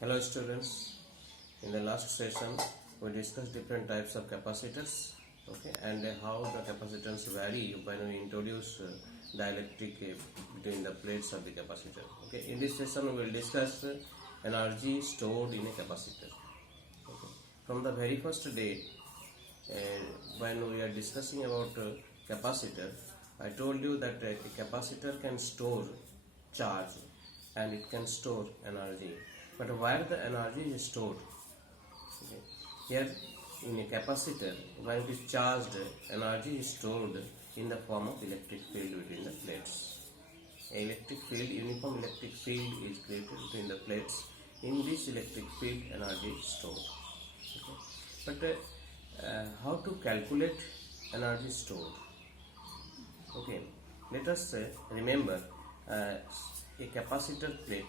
Hello students, in the last session we discussed different types of capacitors, okay, and how the capacitance vary when we introduce dielectric between the plates of the capacitor. Okay, in this session we will discuss energy stored in a capacitor. Okay. From the very first day when we are discussing about capacitor, I told you that a capacitor can store charge and it can store energy. But where the energy is stored? Okay. Here in a capacitor, when it is charged, energy is stored in the form of electric field between the plates. Electric field, uniform electric field is created between the plates. In this electric field, energy is stored. Okay. But how to calculate energy stored? Okay, let us remember a capacitor plate.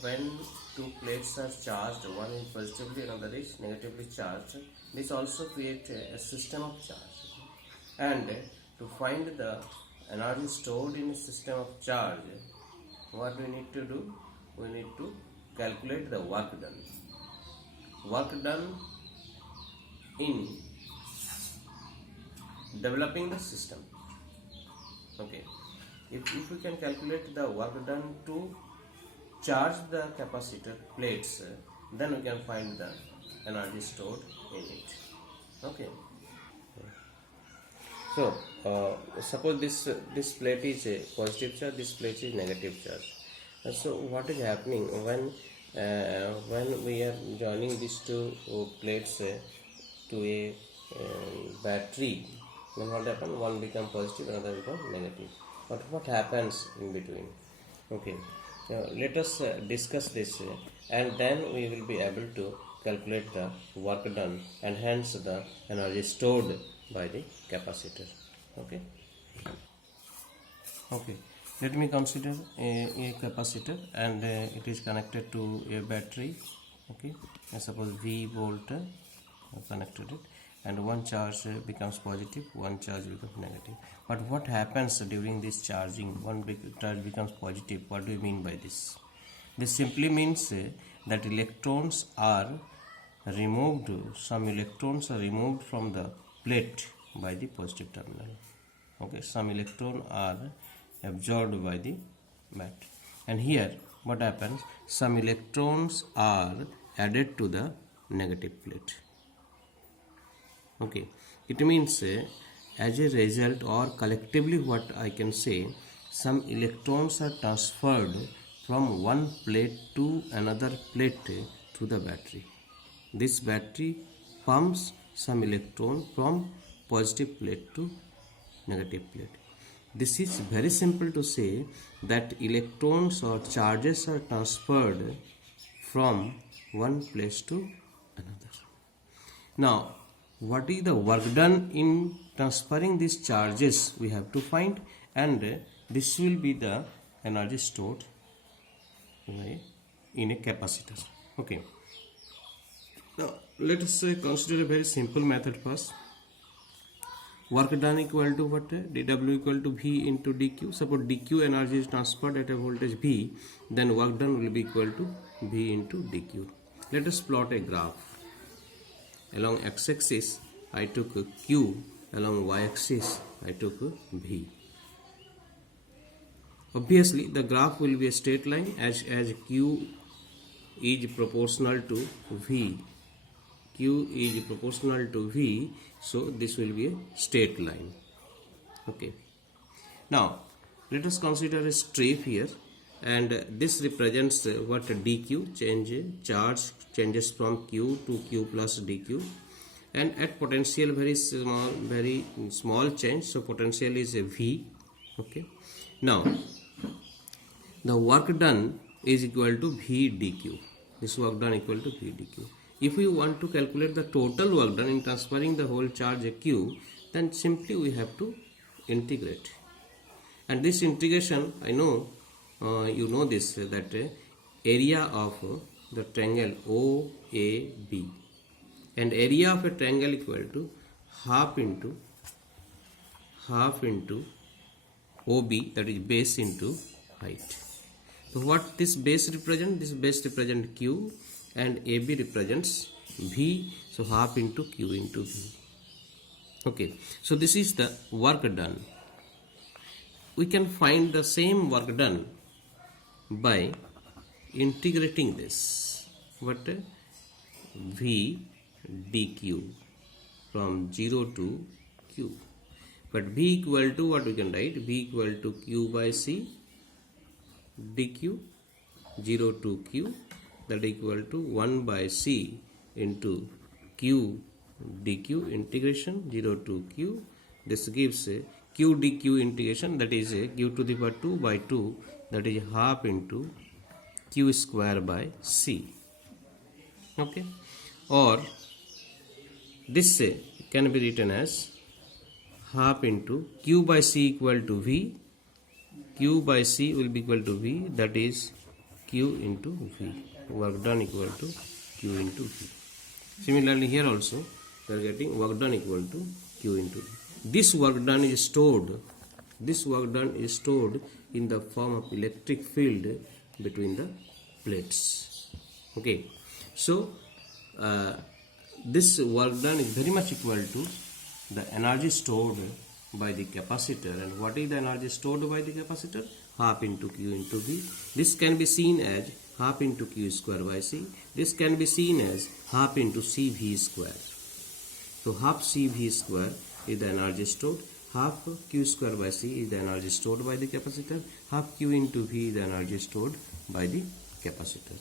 When two plates are charged, one is positively, another is negatively charged, this also creates a system of charge. And to find the energy stored in a system of charge, what we need to do? We need to calculate the work done. Work done in developing the system. Okay, if we can calculate the work done to charge the capacitor plates, then we can find the energy stored in it. Okay. So suppose this plate is a positive charge, this plate is negative charge. So what is happening when we are joining these two plates to a battery? Then what happens? One becomes positive, another becomes negative. But what happens in between? Okay. Let us discuss this and then we will be able to calculate the work done and hence the energy stored by the capacitor. Okay. Let me consider a capacitor and it is connected to a battery. Okay. And suppose V volt connected it, and one charge becomes positive, one charge becomes negative. But what happens during this charging? One charge becomes positive. What do you mean by this? This simply means that electrons are removed, some electrons are removed from the plate by the positive terminal. Okay, some electrons are absorbed by the battery. And here what happens? Some electrons are added to the negative plate. Okay, it means as a result or collectively what I can say, some electrons are transferred from one plate to another plate to the battery. This battery pumps some electron from positive plate to negative plate. This is very simple to say that electrons or charges are transferred from one place to another. Now, what is the work done in transferring these charges we have to find, and this will be the energy stored in a capacitor. Okay. Now let us consider a very simple method first. Work done equal to what? dW equal to V into dQ. Suppose dQ energy is transferred at a voltage V, then work done will be equal to V into dQ. Let us plot a graph. Along x-axis I took Q, along y-axis I took V. Obviously the graph will be a straight line as Q is proportional to V. Q is proportional to V, so this will be a straight line. Okay. Now let us consider a strip here, and this represents what dq charge changes from Q to Q plus dq, and at potential very small change, so potential is a V. Okay. Now the work done is equal to V dq. This work done equal to V dq. If we want to calculate the total work done in transferring the whole charge Q, then simply we have to integrate. And this integration, I know you know this, that area of the triangle OAB, and area of a triangle equal to half into OB, that is base into height. So what this base represent? This base represent Q and AB represents V. So half into Q into V. Okay. So this is the work done. We can find the same work done by integrating this. What? V dq from 0 to Q. But V equal to what we can write? V equal to Q by C dq 0 to Q, that equal to 1 by C into Q dq integration 0 to Q. This gives a Q dq integration, that is a Q to the power 2 by 2, that is half into Q square by C. Okay. Or this can be written as half into Q by C equal to V. Q by C will be equal to V, that is Q into V. Work done equal to Q into V. Similarly here also we are getting work done equal to Q into V. This work done is stored. This work done is stored in the form of electric field between the plates. Okay. So this work done is very much equal to the energy stored by the capacitor. And what is the energy stored by the capacitor? Half into Q into V. This can be seen as half into Q square by C. This can be seen as half into CV square. So half CV square is the energy stored. Half Q square by C is the energy stored by the capacitor. Half Q into V is the energy stored by the capacitor.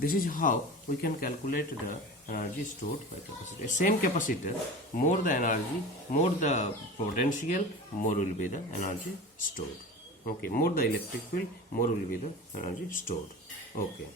This is how we can calculate the energy stored by capacitor. Same capacitor, more the energy, more the potential, more will be the energy stored. Okay, more the electric field, more will be the energy stored. Okay.